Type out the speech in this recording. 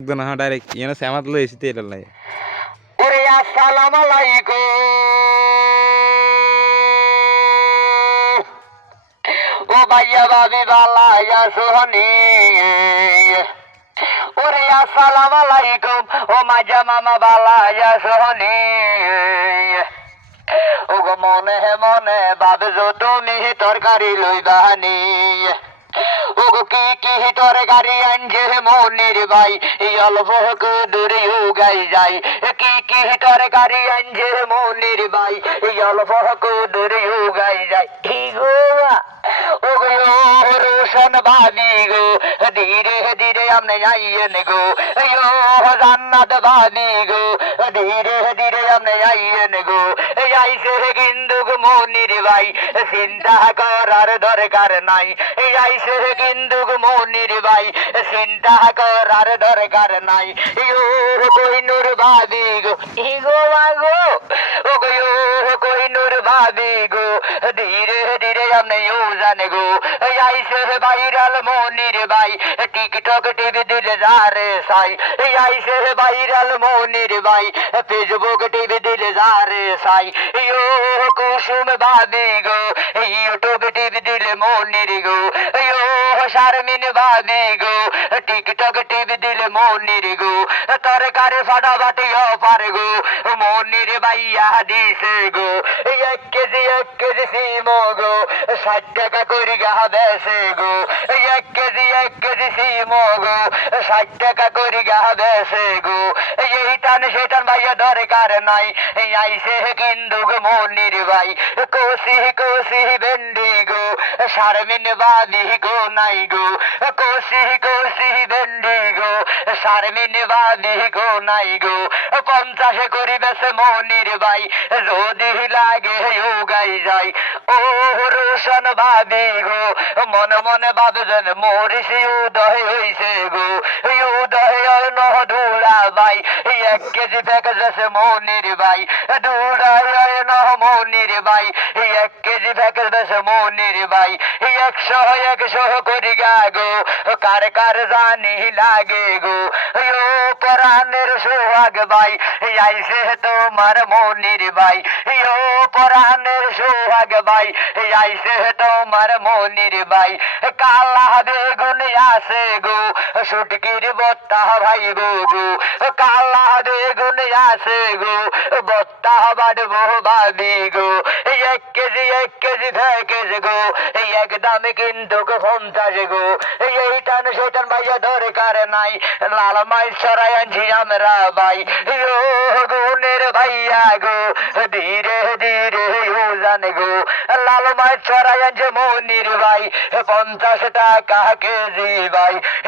একদম হ্যাঁ ডাইরেক্ট ইয়ানো সামাত লইছি তেল নাই ওরে আসসালামু আলাইকুম ও ভাইয়া ভাবি বালা সোহনি ওরে আসসালামু আলাইকুম ও মাজা মামা বালা সোহনি ও গো মনে মনে ভাবছো তুমি তরকারি লইবানি ও গো কি তরকারি আনছে মনির ভাই এই অল্প দূরে গাই যাই কি তরকারি আনছে মনির ভাই এই অল্প দূরে গাই যাই গো ও গো রোশন ভাবি গো ধীরে ধীরে আমনে যাইয়েন গো জান্নাত ভাবি গো ধীরে ধীরে আমনে যাইয়েন গো আইসে কিন্তু মনির ভাই চিন্তা করার দরকার নাই আইসে কিন্তু মনির ভাই চিন্তা করার দরকার নাই কইনুর ভাবি গো ইগো মাগো ও গো কইনুর ভাবি গো ধীরে ধীরে আমনে জানে গো আইসে ভাইরাল মনির ভাই টিকটক টিভি দিলে যারে সাই আইসে ভাইরাল মনির ভাই ফেসবুক টিভি দিলে যারে সাই কুসুম ভাবি গো ইউটিউব টিভি দিলে মনির গো শারমিন ভাবি গো টিকটক টিভি দিলে মনির গো তরকারি ফাটাফাটি অফার গো মনির ভাইয়া দিছে গো 1 কেজি সিম গো 60 টাকা করে গা বেছে গো 1 কেজি সিম গো 60 টাকা করে গা বেছে গো এইটান সেটান ভাইয়া দরকার নাই আইসে কিন্তু মনির ভাই কোসি ভেন্ডি গো শারমিন বাদি গো নাই গো কোসি ভেন্ডি গো শারমিন বাদি গো নাই গো 50 করি বেছে মনির ভাই যদি লাগে গাই যাই ও রোশন ভাবি গো মনে মনে ভাবছেন মরিষি উদয় হইছে গো উদয় নহদুলা ভাই 1 কেজি প্যাকেজ আছে মনির ভাই দুলায় নহ মনির ভাই 1 কেজি প্যাকেজ আছে মনির ভাই 100 করি গা গো কার কার জানি লাগে গো পরাণের সোহাগ ভাই আইসে তোমার মনির ভাই পরাণের সোহাগ ভাই আইসে তোমার মনির ভাই কালা বেগুন আছে গো সুটকির বত্তা ভাই গো কালা বেগুন আছে গো বত্তা বাড়বো ভাবি গো 1 কেজি প্যাকেজ গো একদম কিন্তু 50 গো এইটান সেটান ভাইয়া দরকার নাই লাল মাই ছড়াই আনছি আমরা ভাই গুণের ভাইয়া গো ধীরে ধীরে জানে গো লাল মাই ছড়াই আনছে মনির ভাই 50 টাকা কেজি ভাই